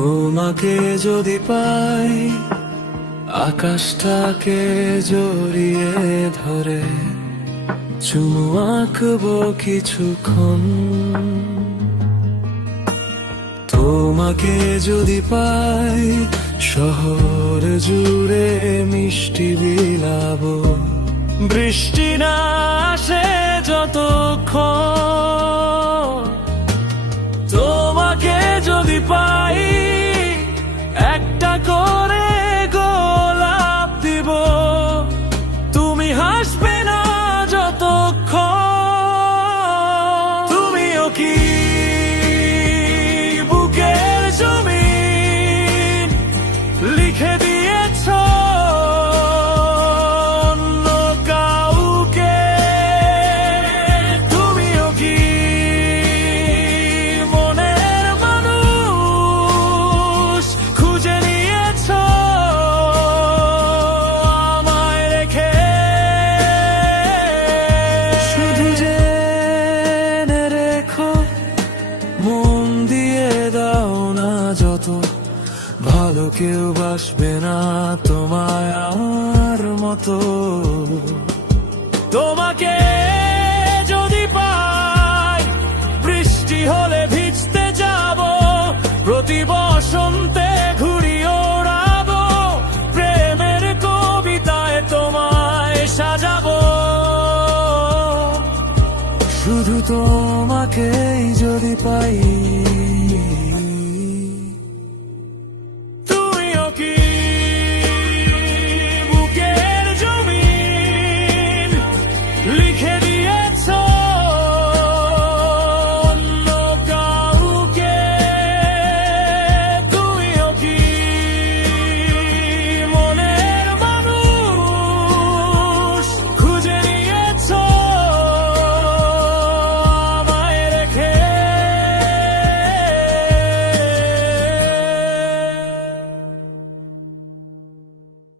তোমাকে যদি পাই, আকাশটাকে জড়িয়ে ধরে চুমু আঁকবো কিছুক্ষণ। তোমাকে যদি পাই, শহর জুড়ে মিষ্টি বিলাবো, বৃষ্টি না আসে যতক্ষণ। তোমাকে যদি পাই, একটা করে গোলাপ দিব, তুমি হাসবে না যতক্ষণ। তুমিও কি বুকের জমিন লিখে দিয়েছ অন্য কাউকে? তুমিও কি মনের মানুষ খুঁজে নিয়েছ আমায় রেখে? শুধু জেনে রেখো, মন দিয়ে দাও না যত, ভালো কেউ বাসবে না তোমায় আমার মতো। তোমাকে যদি পাই, বৃষ্টি হলে ভিজতে যাব, প্রতি বসন্তে ঘুরি ওড়াবো, প্রেমের কবিতায় তোমায় সাজাবো। শুধু তোমাকেই যদি পাই। তুমিও কি বুকের জমিন লিখে